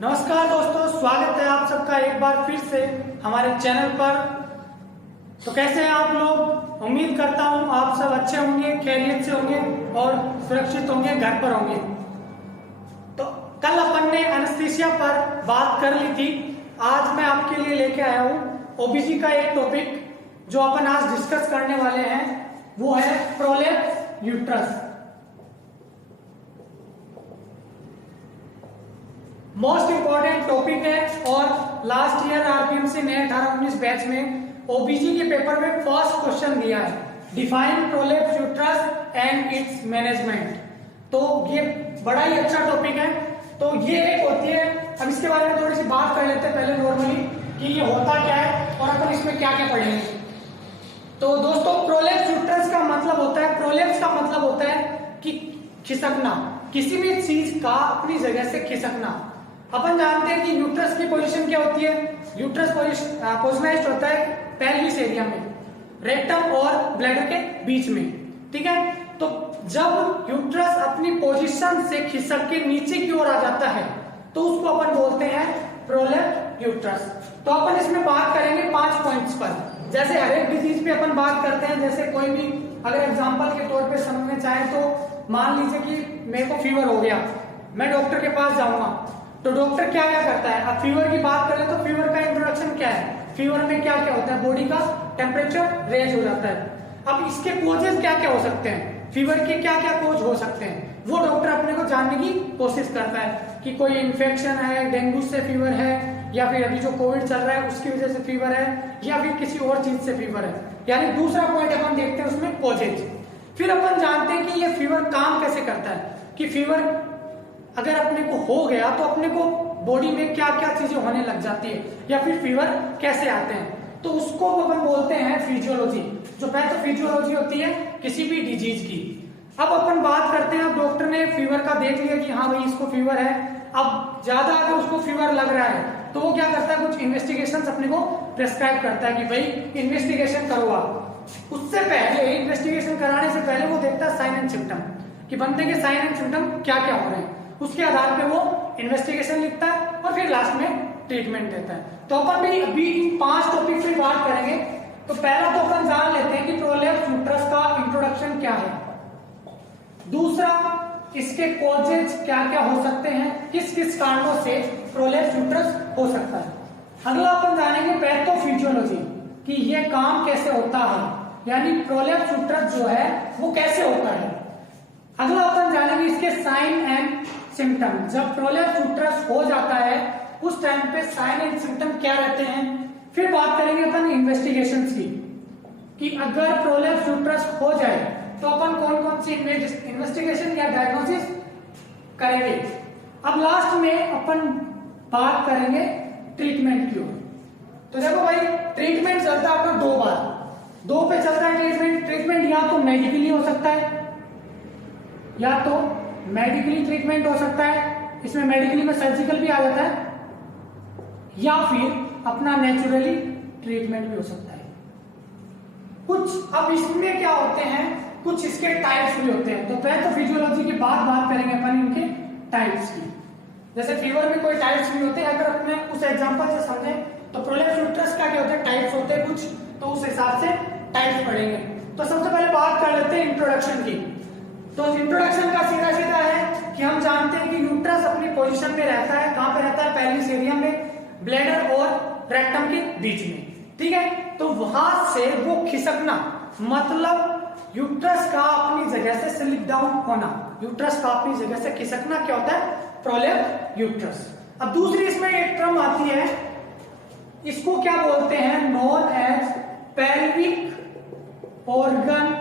नमस्कार दोस्तों, स्वागत है आप सबका एक बार फिर से हमारे चैनल पर। तो कैसे हैं आप लोग? उम्मीद करता हूं आप सब अच्छे होंगे, खैरियत से होंगे और सुरक्षित होंगे, घर पर होंगे। तो कल अपन ने एनेस्थीसिया पर बात कर ली थी। आज मैं आपके लिए लेके आया हूं ओबीसी का एक टॉपिक जो अपन आज डिस्कस करने वाले हैं, वो है prolapse uterus. Most important topic है और लास्ट ईयर आरपीएमसी ने 18-19 बैच में ओबीसी के पेपर में फर्स्ट क्वेश्चन दिया है, define prolapse uterus and it's management. तो ये बड़ा ही अच्छा टॉपिक है। तो ये एक होती है, अब इसके बारे में थोड़ी सी बात कर लेते हैं पहले नॉर्मली कि ये होता क्या है और अपन इसमें क्या क्या पढ़ेंगे। तो दोस्तों, प्रोलेप्स यूट्रस का मतलब होता है, प्रोलेप्स का मतलब होता है कि खिसकना, किसी भी चीज का अपनी जगह से खिसकना। अपन जानते हैं कि यूट्रस की पोजीशन क्या होती है। यूट्रस पोजिशनाइज्ड होता है पेल्विस एरिया में, रेक्टम और ब्लैडर के बीच में, ठीक है। तो जब यूट्रस अपनी पोजीशन से खिसक के नीचे की ओर आ जाता है तो उसको अपन बोलते हैं प्रोलेप्स यूट्रस। तो अपन इसमें बात करेंगे 5 पॉइंट्स पर। जैसे हर एक डिजीज पे अपन बात करते हैं, जैसे कोई भी अगर एग्जांपल के तौर पे समझना चाहे तो मान लीजिए कि मेरे को फीवर हो गया, मैं डॉक्टर के पास जाऊंगा तो डॉक्टर क्या क्या करता है। अब फीवर की बात करें तो फीवर का इंट्रोडक्शन क्या है, फीवर में क्या क्या होता है, बॉडी का टेम्परेचर रेज हो जाता है। अब इसके कोजेस क्या क्या हो सकते हैं, फीवर के क्या क्या कोज हो सकते हैं, वो डॉक्टर अपने को जानने की कोशिश करता है कि कोई इन्फेक्शन है, डेंगू से फीवर है, या फिर अभी जो कोविड चल रहा है उसकी वजह से फीवर है, या फिर किसी और चीज से फीवर है। यानी दूसरा पॉइंट अपन देखते हैं उसमें कोजेज। फिर अपन जानते हैं कि ये फीवर काम कैसे करता है, कि फीवर अगर अपने को हो गया तो अपने को बॉडी में क्या क्या चीजें होने लग जाती है, या फिर फीवर कैसे आते हैं, तो उसको अपन बोलते हैं फिजियोलॉजी, जो पैथोफिजियोलॉजी होती है किसी भी डिजीज की। अब अपन बात करते हैं, अब डॉक्टर ने फीवर का देख लिया कि हाँ भाई इसको फीवर है। अब ज्यादा अगर उसको फीवर लग रहा है तो वो क्या करता है, कुछ इन्वेस्टिगेशन अपने को प्रेस्क्राइब करता है कि भाई इन्वेस्टिगेशन करो आप। उससे पहले, इन्वेस्टिगेशन कराने से पहले वो देखता है साइन एंड सिम्टम, कि बंदे के साइन एंड सिम्टम क्या क्या हो रहे हैं। उसके आधार पे वो इन्वेस्टिगेशन लिखता है और फिर लास्ट में ट्रीटमेंट देता है। तो अपन भी अभी इन 5 टॉपिक पे बात करेंगे। तो पहला तो अपन जान लेते हैं कि प्रोलेप्स यूट्रस का इंट्रोडक्शन क्या है। दूसरा, इसके कॉजेज क्या क्या हो सकते हैं, किस किस कारणों से प्रोलेप्स यूट्रस हो सकता है। अगला अपन जानेंगे पैथोफिजियोलॉजी, कि ये काम कैसे होता है, यानी प्रोलेप्स यूट्रस जो है वो कैसे होता है। अगला अपन जानेंगे इसके साइन एंड सिम्टम, जब प्रोलेप्स यूट्रस हो जाता है उस टाइम पे साइन एंड सिम्टम क्या रहते हैं। फिर बात करेंगे अपन इन्वेस्टिगेशंस की, कि अगर प्रोलेप्स यूट्रस हो जाए तो अपन कौन कौन सी इन्वेस्टिगेशन या डायग्नोसिस करेंगे। अब लास्ट में अपन बात करेंगे ट्रीटमेंट की ओर। तो देखो भाई, ट्रीटमेंट चलता है अपना 2 बार, 2 पे चलता है ट्रीटमेंट या तो मेडिकली हो सकता है, या तो मेडिकली ट्रीटमेंट हो सकता है, इसमें मेडिकली में सर्जिकल भी आ जाता है, या फिर अपना नेचुरली ट्रीटमेंट भी हो सकता है कुछ। अब इसमें क्या होते हैं, कुछ इसके टाइप्स भी होते हैं। तो पैथोफिजियोलॉजी के बाद बात करेंगे अपन इनके टाइप्स की। जैसे फीवर में कोई टाइप्स भी होते हैं, अगर अपने उस एग्जांपल से समझें तो प्रोलेप्स यूट्रस का क्या होता है, टाइप्स होते हैं कुछ, तो उस हिसाब से टाइप्स पढ़ेंगे। तो सबसे पहले बात कर लेते हैं इंट्रोडक्शन की। तो इंट्रोडक्शन का सीधा सीधा है कि हम जानते हैं कि यूट्रस अपनी पोजीशन में रहता है, कहां पे रहता है, पेल्विस एरिया में, ब्लैडर और रेक्टम के बीच में, ठीक है। तो वहां से वो खिसकना, मतलब यूट्रस का अपनी जगह से स्लिप डाउन होना, यूट्रस का अपनी जगह से खिसकना क्या होता है, प्रोलेप्स यूट्रस। अब दूसरी इसमें एक टर्म आती है, इसको क्या बोलते हैं, known as pelvic organ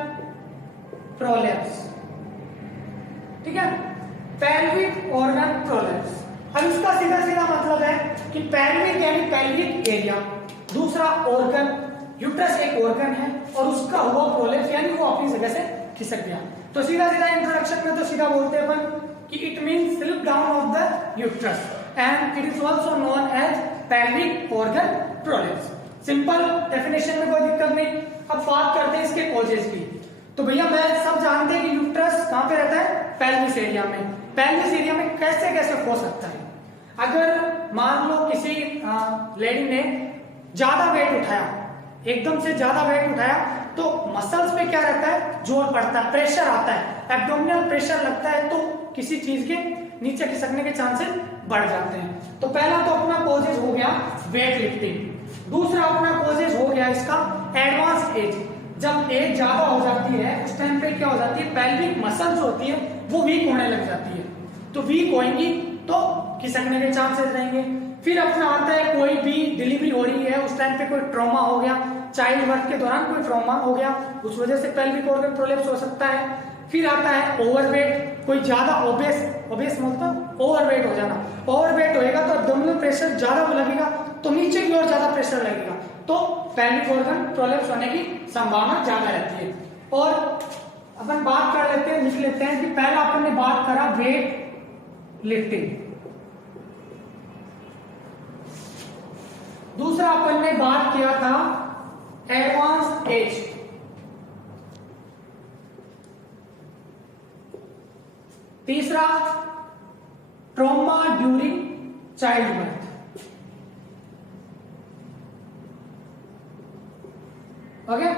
prolapse, ठीक है, पेल्विक ऑर्गन प्रोलेप्स। अब इसका सीधा सीधा मतलब है कि पेल्विक यानी पेल्विक एरिया, दूसरा ऑर्गन, यूट्रस एक ऑर्गन है और उसका हुआ प्रोलेप्स यानी वो अपनी जगह से खिसक गया। तो सीधा सीधा इंट्रोडक्शन में तो सीधा बोलते हैं अपन कि it means slip down of the uterus and it is also known as pelvic organ prolapse. Simple definition में कोई दिक्कत नहीं। अब बात करते हैं इसके कॉजेज की। तो भैया मैं सब जानते हैं कि यूट्रस कहां पे रहता है, पेल्विस एरिया में। पेल्विस एरिया में कैसे कैसे हो सकता है। अगर मान लो किसी लेडी ने ज्यादा वेट उठाया, एकदम से ज्यादा वेट उठाया, तो मसल्स पे क्या रहता है, जोर पड़ता है, प्रेशर आता है, एब्डोमिनल प्रेशर लगता है, तो किसी चीज के नीचे खिसकने के चांसेस बढ़ जाते हैं। तो पहला तो अपना कोजेज हो गया वेट लिफ्टिंग। दूसरा अपना कोजेज हो गया इसका एडवांस एज। जब एज ज्यादा हो जाती है उस टाइम पे क्या हो जाती है, पेल्विक मसल्स होती है वो वीक होने लग जाती है, तो वीक होएंगी तो खिसकने के चांसेस रहेंगे। फिर अपना आता है कोई भी डिलीवरी हो रही है उस टाइम पे कोई ट्रॉमा हो गया, चाइल्ड बर्थ के दौरान कोई ट्रॉमा हो गया, उस वजह से पेल्विक ऑर्गन प्रोलैप्स हो सकता है। फिर आता है ओवरवेट, कोई ज्यादा ओबेस मतलब ओवरवेट हो जाना, ओवरवेट होएगा तो एब्डोमिनल प्रेशर ज्यादा लगेगा, तो नीचे की ओर ज्यादा प्रेशर लगेगा, तो पेल्विक ऑर्गन प्रोलैप्स होने की संभावना ज्यादा रहती है। और अपन बात कर लेते हैं, लिख लेते हैं कि पहला अपन ने बात करा वेट लिफ्टिंग, दूसरा अपन ने बात किया था एडवांस एज, तीसरा trauma during child birth, okay.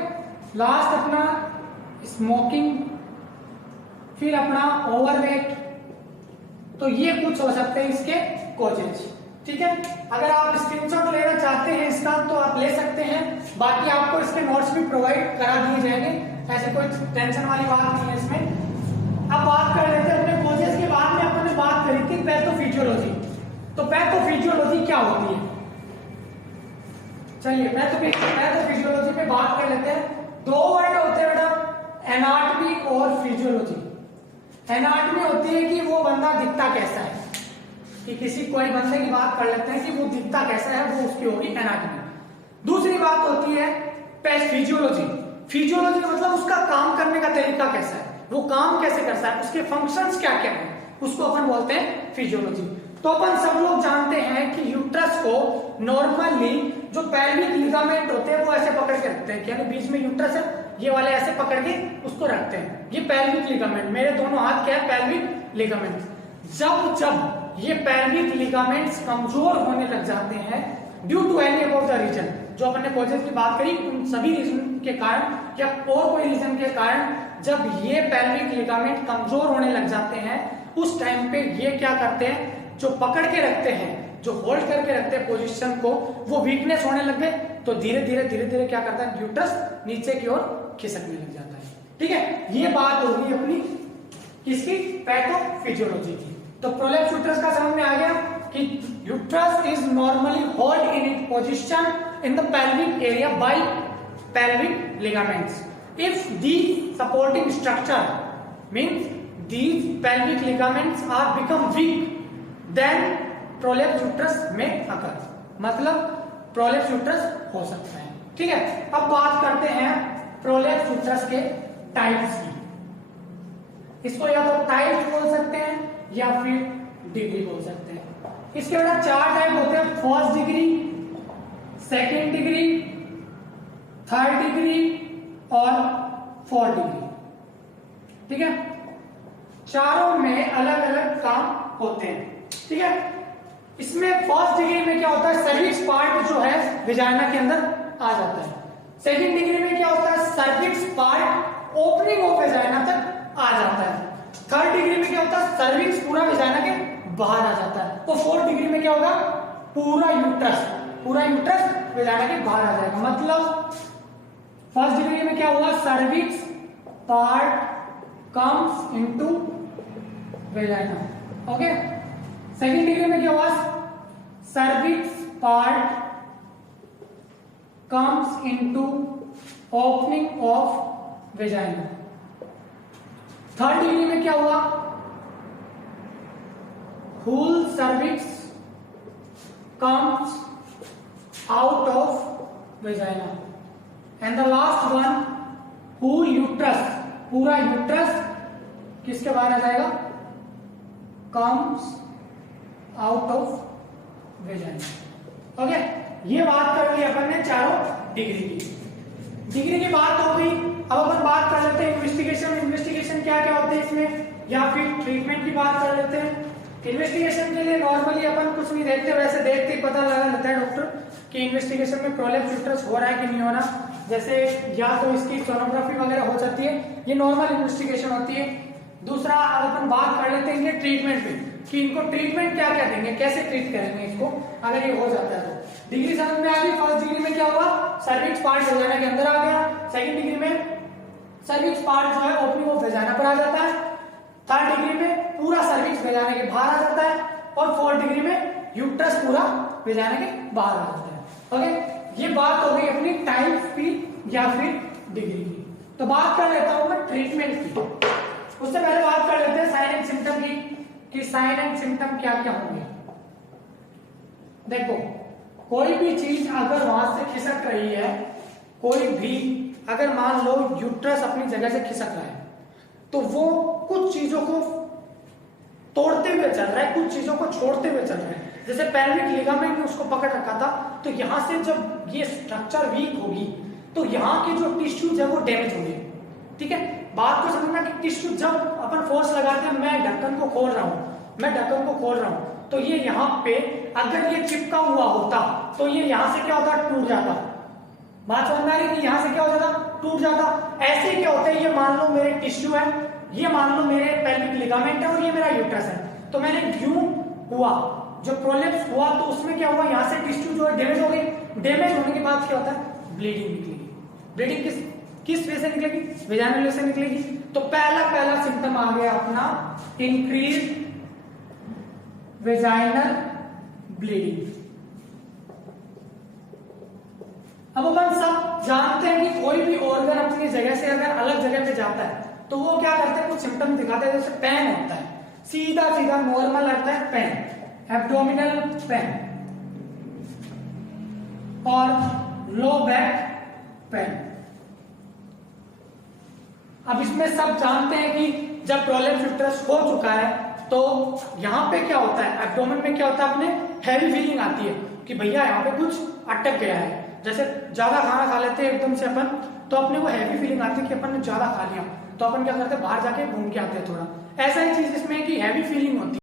Last अपना स्मोकिंग, फिर अपना ओवरवेट। तो ये कुछ हो सकते हैं इसके कॉजेज, ठीक है। अगर आप स्क्रीनशॉट लेना चाहते हैं इसका तो आप ले सकते हैं, बाकी आपको इसके नोट्स भी प्रोवाइड करा दिए जाएंगे, ऐसे कोई टेंशन वाली बात नहीं है इसमें। अब बात कर लेते हैं अपने कॉजेज के। बाद में अपन ने बात करी थी पैथोफिजियोलॉजी। तो पैथोफिजियोलॉजी क्या होती है, चलिए पैथोफिजियोलॉजी पे बात कर लेते हैं। दो वर्ड होते हैं बेटा, एनाटॉमी और फिजियोलॉजी। एनाटॉमी होती है कि वो बंदा दिखता कैसा है, कि किसी कोई बंदे की बात कर लेते हैं कि वो दिखता कैसा है, वो उसकी होगी एनाटॉमी। दूसरी बात होती है फिजियोलॉजी। फिजियोलॉजी मतलब उसका काम करने का तरीका कैसा है, वो काम कैसे करता है, उसके फंक्शंस क्या क्या है, उसको अपन बोलते हैं फिजियोलॉजी। तो अपन सब लोग जानते हैं कि यूट्रस को नॉर्मली जो पेल्विक लिगामेंट होते हैं वो ऐसे पकड़ के रखते हैं, यानी बीच में यूट्रस है, ये वाले ऐसे पकड़ के उसको रखते हैं, ये पेल्विक लिगामेंट। मेरे दोनों हाथ क्या है, पेल्विक लिगामेंट। जब जब ये पेल्विक लिगामेंट्स कमजोर होने लग जाते हैं due to any about the reason, जो अपन ने कॉजेज की बात करी, उन सभी रीजन के कारण या और कोई रीजन के कारण जब ये पेल्विक लिगामेंट कमजोर होने लग जाते हैं, उस टाइम पे ये क्या करते हैं, जो पकड़ के रखते हैं, जो होल्ड करके रखते हैं पोजीशन को, वो वीकनेस होने लग गए, तो धीरे धीरे क्या करता है, यूट्रस नीचे की ओर खिसकने लग जाता है। ठीक है, ये बात होगी अपनी किसकी, पैथोफिजियोलॉजी की। तो प्रोलैप्स यूट्रस का समझ में आ गया कि uterus is normally hold in it position in the pelvic area bye pelvic ligaments. If these supporting structure means these pelvic ligaments are become weak, then prolapse uterus may occur। मतलब prolapse uterus हो सकता है। ठीक है, अब बात करते हैं prolapse uterus के टाइप्स की। इसको या तो टाइप बोल सकते हैं या फिर डिग्री बोल सकते हैं। इसके बाद 4 टाइप होते हैं, first degree, second degree, third degree और 4 डिग्री। ठीक है, चारों में अलग अलग काम होते हैं। ठीक है, इसमें फर्स्ट डिग्री में क्या होता है, सर्विक्स पार्ट जो है विजाइना के अंदर आ जाता है। सेकंड डिग्री में क्या होता है, cervix part opening of vagina तक आ जाता है। थर्ड डिग्री में क्या होता है, सर्विक्स पूरा विजाइना के बाहर आ जाता है। और फोर्थ डिग्री में क्या होगा, पूरा यूट्रस विजाइना के बाहर आ जाएगा। मतलब फर्स्ट डिग्री में क्या हुआ, cervix part comes into vagina. Okay, second degree में क्या हुआ, cervix part comes into opening of vagina. Third degree में क्या हुआ, whole cervix comes out of vagina. And the last one, whole uterus, पूरा यूट्रस किसके बाहर आ जाएगा, comes out of vagina. Okay, ये बात कर ली अपन ने चारों डिग्री की। डिग्री की बात हो गई, अब अपन बात कर लेते हैं इन्वेस्टिगेशन। इन्वेस्टिगेशन क्या क्या होते हैं इसमें, या फिर ट्रीटमेंट की बात कर लेते हैं। इन्वेस्टिगेशन के लिए नॉर्मली अपन कुछ नहीं देखते, वैसे देखते ही पता लगा लेता है डॉक्टर कि इन्वेस्टिगेशन में प्रोलेप्स यूट्रस हो रहा है कि नहीं हो रहा। जैसे या तो इसकी सोनोग्राफी वगैरह हो जाती है, ये नॉर्मल इन्वेस्टिगेशन होती है। दूसरा अब अपन बात कर लेते हैं ट्रीटमेंट पे कि इनको ट्रीटमेंट क्या क्या देंगे, कैसे ट्रीट करेंगे इसको अगर ये हो जाता है तो। डिग्री समझ में आ गई। फर्स्ट डिग्री में क्या हुआ, सर्विक्स पार्ट वेजाना के अंदर आ गया। सेकंड डिग्री में सर्विक्स पार्ट जो है ओपनिंग ऑफ वेजाना पर आ जाता है। थर्ड डिग्री में पूरा सर्विक्स वेजाना के बाहर आ जाता है। और फोर्थ डिग्री में यूट्रस पूरा वेजाना के बाहर आ जाता है। ओके, ये बात हो गई अपनी टाइप की या फिर डिग्री की। तो बात कर लेता हूं मैं ट्रीटमेंट की। उससे पहले बात कर लेते हैं साइन एंड सिम्टम की कि साइन एंड सिम्टम क्या क्या होंगे। देखो, कोई भी चीज अगर वहां से खिसक रही है, कोई भी अगर मान लो यूट्रस अपनी जगह से खिसक रहा है, तो वो कुछ चीजों को तोड़ते हुए चल रहा है, कुछ चीजों को छोड़ते हुए चल रहा है। जैसे पेल्विक लिगामेंट ने उसको पकड़ रखा था, तो यहां से जब ये स्ट्रक्चर वीक होगी तो यहाँ के जो टिश्यूज है वो डैमेज होंगे। ठीक है, बात को समझना कि टिश्यू जब अपन फोर्स लगाते हैं, मैं ढक्कन को खोल रहा हूं, तो ये यहाँ पे अगर ये चिपका हुआ होता तो ये यहाँ से क्या होता, टूट जाता। बात समझ में आ रही कि यहाँ से क्या हो जाता, टूट जाता। ऐसे क्या होता है, ये मान लो मेरे टिश्यू है, ये मान लो मेरे पेल्विक लिगामेंट है और ये मेरा यूट्रस है। तो मैंने यूं हुआ, जो प्रोलेप्स हुआ तो उसमें क्या हुआ, यहाँ से टिश्यू जो है डैमेज हो गई। डैमेज होने के बाद क्या होता है, ब्लीडिंग निकलेगी। ब्लीडिंग किस वे से निकलेगी, वेजाइनल वे से निकलेगी। तो पहला सिम्टम आ गया अपना इंक्रीज वेजाइनल ब्लीडिंग। अब अपन सब जानते हैं कि कोई भी ऑर्गन अपनी जगह से अगर अलग जगह पे जाता है तो वो क्या करते हैं, कुछ सिम्टम दिखाते हैं। जैसे पेन होता है, सीधा नॉर्मल आता है पेन, एब्डोमिनल पेन और लो बैक पेन। अब इसमें सब जानते हैं कि जब प्रोलेप्स यूट्रस हो चुका है तो यहां पे क्या होता है, एब्डोमेन में क्या होता है, अपने हैवी फीलिंग आती है कि भैया यहाँ पे कुछ अटक गया है। जैसे ज्यादा खाना खा लेते हैं एकदम से अपन, तो अपने को हैवी फीलिंग आती है कि अपन ने ज्यादा खा लिया, तो अपन क्या करते हैं, बाहर जाके घूम के आते हैं थोड़ा। ऐसा ही चीज इसमें कि हैवी फीलिंग होती है।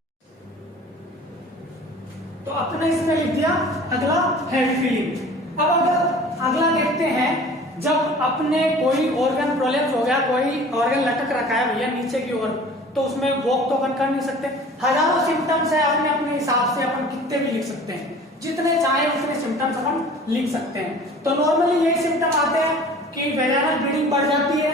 तो अपने इसमें लिख दिया अगला हैवी फीलिंग। अब अगर अगला देखते हैं, जब अपने कोई ऑर्गन प्रोलेप्स हो गया, कोई ऑर्गन लटक रखा है भैया नीचे की ओर, तो उसमें वॉक तो अपन कर नहीं सकते। हजारों सिम्टम्स है, अपने अपने हिसाब से अपन कितने भी लिख सकते हैं, जितने चाहे उतने सिम्टम्स अपन लिख सकते हैं। तो नॉर्मली यही सिम्टम आते हैं कि वेजाइनल ब्लीडिंग बढ़ जाती है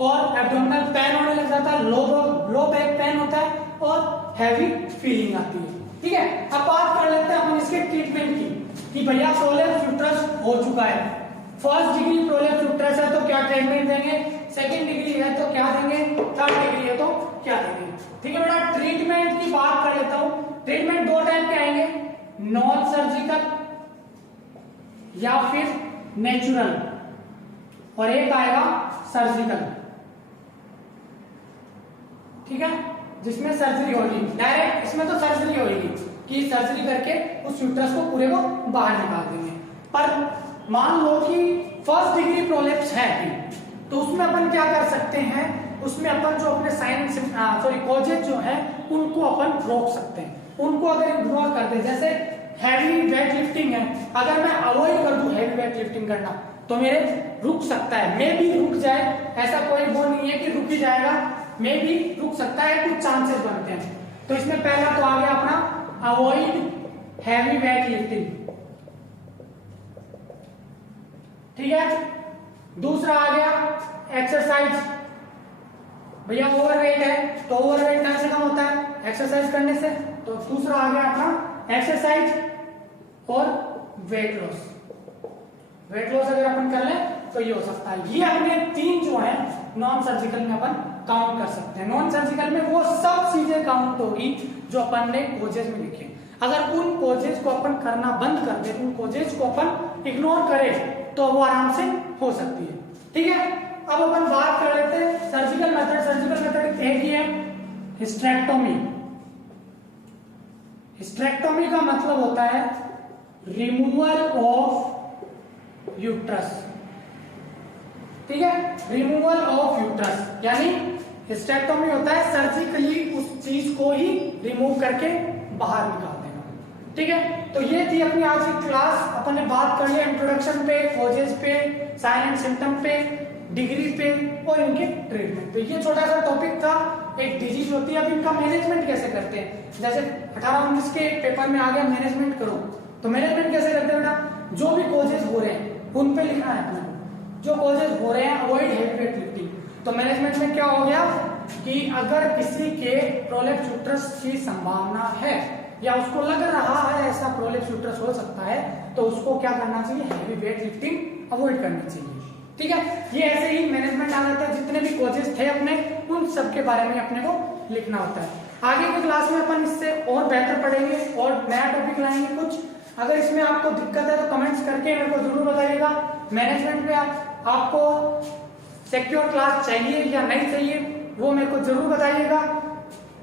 और एब्डोमिनल पेन होने लग जाता है, लो बैक पेन होता है और हैवी फीलिंग आती है। ठीक है, अब बात कर लेते हैं हम इसके ट्रीटमेंट की कि भैया प्रोलेप्स यूट्रस हो चुका है। फर्स्ट डिग्री प्रोलेप्स यूट्रस है तो क्या ट्रीटमेंट देंगे, सेकंड डिग्री है तो क्या देंगे, थर्ड डिग्री है तो क्या देंगे। ठीक है बेटा, ट्रीटमेंट की बात कर लेता हूं। ट्रीटमेंट दो टाइप के आएंगे, नॉन सर्जिकल या फिर नेचुरल, और एक आएगा सर्जिकल। ठीक है, जिसमें सर्जरी होगी डायरेक्ट, इसमें तो सर्जरी होगी कि सर्जरी करके उस यूट्रस को पूरे को बाहर निकाल देंगे। पर मान लो कि फर्स्ट डिग्री प्रोलेप्स है तो उसमें अपन क्या कर सकते हैं, उसमें अपन जो अपने साइन कॉजेज जो है उनको अपन रोक सकते हैं। उनको अगर इग्नोर कर दे, जैसे हैवी वेट लिफ्टिंग है, अगर मैं अवॉइड कर दूं हैवी वेट लिफ्टिंग करना तो मेरे रुक सकता है, मे भी रुक जाए, ऐसा कोई वो नहीं है कि रुक ही जाएगा, मे भी रुक सकता है, कुछ चांसेस बनते हैं। तो इसमें पहला तो आ गया अपना अवॉइड हैवी वेट लिफ्टिंग। ठीक है, दूसरा आ गया एक्सरसाइज। भैया ओवरवेट है तो ओवरवेट कहां से कम होता है, एक्सरसाइज करने से। तो दूसरा आ गया अपना एक्सरसाइज और वेट लॉस। वेट लॉस अगर अपन कर ले तो ये हो सकता है। ये अपने तीन जो है नॉन सर्जिकल में अपन काउंट कर सकते हैं। नॉन सर्जिकल में वो सब चीजें काउंट होगी जो अपन ने कोजेज में लिखे। अगर उन कोजेज को अपन करना बंद कर दे, उन कोजेज को अपन इग्नोर करें तो वो आराम से हो सकती है। ठीक है, अब अपन बात कर लेते हैं सर्जिकल मेथड। सर्जिकल मेथड एक ही है, हिस्टेरेक्टोमी। हिस्टेरेक्टोमी का मतलब होता है रिमूवल ऑफ यूट्रस। ठीक है, रिमूवल ऑफ यूट्रस, यानी हिस्टेक्टोमी होता है सर्जिकली उस चीज को ही रिमूव करके बाहर निकाल देना। ठीक है, तो ये थी अपनी आज की क्लास। अपन ने बात कर लिया इंट्रोडक्शन पे, कॉजेज पे, साइन एंड सिम्टम पे, डिग्री पे और इनके ट्रीटमेंट पे। ये छोटा सा टॉपिक था, एक डिजीज होती है। अब इनका मैनेजमेंट कैसे करते हैं, जैसे 18-19 के पेपर में आ गया मैनेजमेंट करो, तो मैनेजमेंट कैसे करते हैं बेटा, जो भी कॉजेज हो रहे हैं उन पे लिखना है अपना। जो कॉजेज हो रहे हैं अवॉइड हेवी वेट लिफ्टिंग। तो मैनेजमेंट में क्या हो गया कि अगर किसी के प्रोलेप्स यूट्रस की संभावना है या उसको लग रहा है ऐसा प्रोलेप्स यूट्रस हो सकता है, तो उसको क्या करना चाहिए, हेवी वेट लिफ्टिंग अवॉइड करनी चाहिए। ठीक है, ये ऐसे ही मैनेजमेंट आ जाता है। जितने भी कोचेस थे अपने, उन सब के बारे में अपने को लिखना होता है। आगे की क्लास में अपन इससे और बेहतर पढ़ेंगे और नया टॉपिक लाएंगे कुछ। अगर इसमें आपको दिक्कत है तो कमेंट्स करके मेरे को जरूर बताइएगा। मैनेजमेंट में आपको सिक्योर क्लास चाहिए या नहीं चाहिए, वो मेरे को जरूर बताइएगा।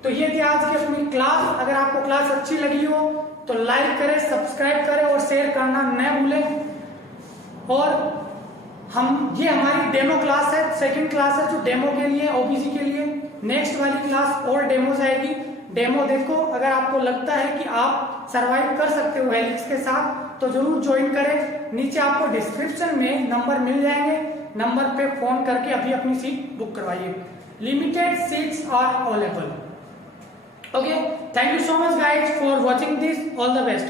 तो ये थी आज की अपनी क्लास। अगर आपको क्लास अच्छी लगी हो तो लाइक करें, सब्सक्राइब करें और शेयर करना न भूलें। और ये हमारी डेमो क्लास है, सेकंड क्लास है जो डेमो के लिए, ओबीसी के लिए। नेक्स्ट वाली क्लास और डेमो आएगी। डेमो देखो, अगर आपको लगता है कि आप सरवाइव कर सकते हो हेलिक्स के साथ तो जरूर ज्वाइन करें। नीचे आपको डिस्क्रिप्शन में नंबर मिल जाएंगे, नंबर पे फोन करके अभी अपनी सीट बुक करवाइए। Limited seats are available. Okay, thank you so much guys for watching this. All the best.